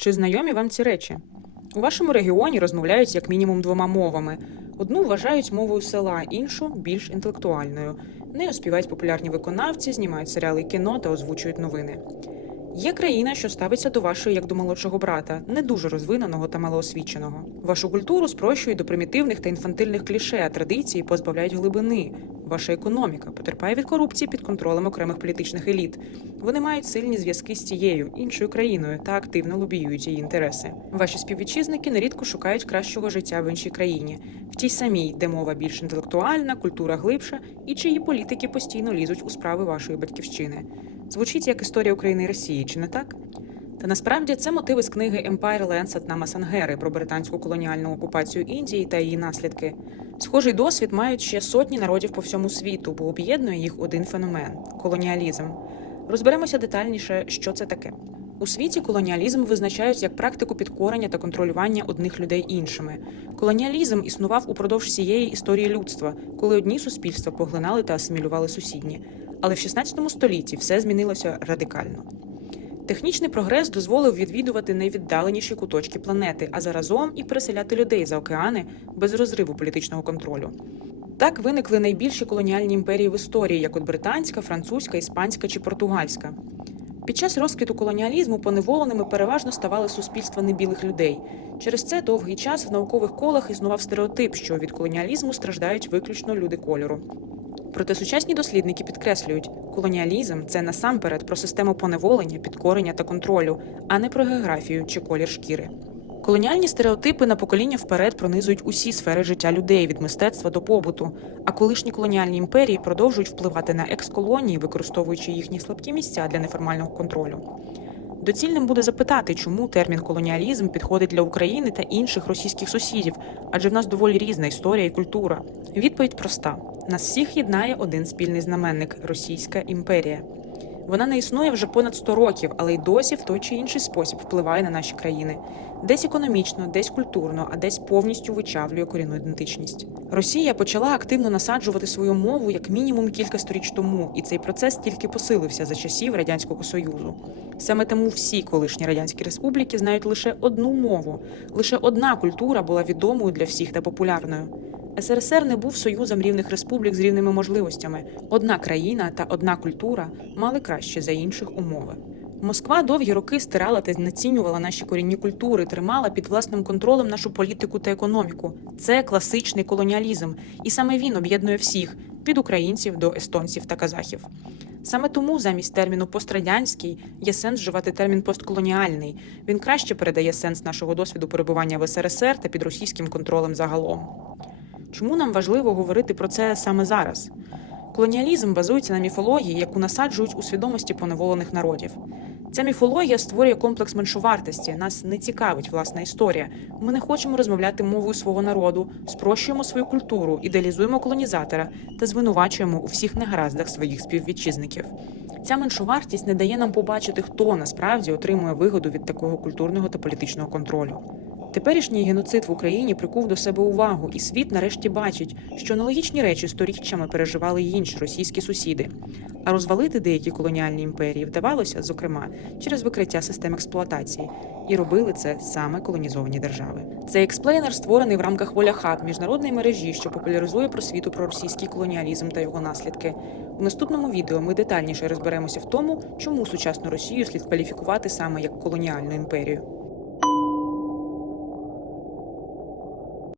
Чи знайомі вам ці речі? У вашому регіоні розмовляють як мінімум двома мовами. Одну вважають мовою села, іншу більш інтелектуальною. Нею співають популярні виконавці, знімають серіали кіно та озвучують новини. Є країна, що ставиться до вашої як до молодшого брата, не дуже розвиненого та малоосвіченого. Вашу культуру спрощують до примітивних та інфантильних кліше, а традиції позбавляють глибини. Ваша економіка потерпає від корупції під контролем окремих політичних еліт. Вони мають сильні зв'язки з тією іншою країною та активно лобіюють її інтереси. Ваші співвітчизники нерідко шукають кращого життя в іншій країні, в тій самій, де мова більш інтелектуальна, культура глибша, і чиї політики постійно лізуть у справи вашої батьківщини. Звучить як історія України і Росії, чи не так? Та насправді це мотиви з книги Empire Land Сатнама Сангери про британську колоніальну окупацію Індії та її наслідки. Схожий досвід мають ще сотні народів по всьому світу, бо об'єднує їх один феномен колоніалізм. Розберемося детальніше, що це таке. У світі колоніалізм визначають як практику підкорення та контролювання одних людей іншими. Колоніалізм існував упродовж всієї історії людства, коли одні суспільства поглинали та асимілювали сусідні. Але в 16 столітті все змінилося радикально. Технічний прогрес дозволив відвідувати найвіддаленіші куточки планети, а заразом і переселяти людей за океани без розриву політичного контролю. Так виникли найбільші колоніальні імперії в історії, як от британська, французька, іспанська чи португальська. Під час розквіту колоніалізму поневоленими переважно ставали суспільства небілих людей. Через це довгий час в наукових колах існував стереотип, що від колоніалізму страждають виключно люди кольору. Проте сучасні дослідники підкреслюють, колоніалізм це насамперед про систему поневолення, підкорення та контролю, а не про географію чи колір шкіри. Колоніальні стереотипи на покоління вперед пронизують усі сфери життя людей від мистецтва до побуту, а колишні колоніальні імперії продовжують впливати на екс-колонії, використовуючи їхні слабкі місця для неформального контролю. Доцільним буде запитати, чому термін колоніалізм підходить для України та інших російських сусідів, адже в нас доволі різна історія і культура. Відповідь проста: нас всіх єднає один спільний знаменник Російська імперія. Вона не існує вже понад 100 років, але й досі в той чи інший спосіб впливає на наші країни. Десь економічно, десь культурно, а десь повністю вичавлює корінну ідентичність. Росія почала активно насаджувати свою мову як мінімум кілька сторіч тому, і цей процес тільки посилився за часів радянського союзу. Саме тому всі колишні радянські республіки знають лише одну мову, лише одна культура була відомою для всіх та популярною. СРСР не був союзом рівних республік з рівними можливостями. Одна країна та одна культура мали краще за інших умови. Москва довгі роки стирала та знецінювала наші корінні культури, тримала під власним контролем нашу політику та економіку. Це класичний колоніалізм, і саме він об'єднує всіх від українців до естонців та казахів. Саме тому замість терміну пострадянський є сенс вживати термін постколоніальний. Він краще передає сенс нашого досвіду перебування в СРСР та під російським контролем загалом. Чому нам важливо говорити про це саме зараз? Колоніалізм базується на міфології, яку насаджують у свідомості поневолених народів. Ця міфологія створює комплекс меншовартості. Нас не цікавить власна історія. Ми не хочемо розмовляти мовою свого народу, спрощуємо свою культуру, ідеалізуємо колонізатора та звинувачуємо у всіх негараздах своїх співвітчизників. Ця меншовартість не дає нам побачити, хто насправді отримує вигоду від такого культурного та політичного контролю. Теперішній геноцид в Україні прикув до себе увагу, і світ нарешті бачить, що аналогічні речі сторіччями переживали й інші російські сусіди. А розвалити деякі колоніальні імперії вдавалося, зокрема, через викриття систем експлуатації, і робили це саме колонізовані держави. Цей експлейнер створений в рамках Воля Хаб міжнародної мережі, що популяризує просвіту про російський колоніалізм та його наслідки. У наступному відео ми детальніше розберемося в тому, чому сучасну Росію слід кваліфікувати саме як колоніальну імперію.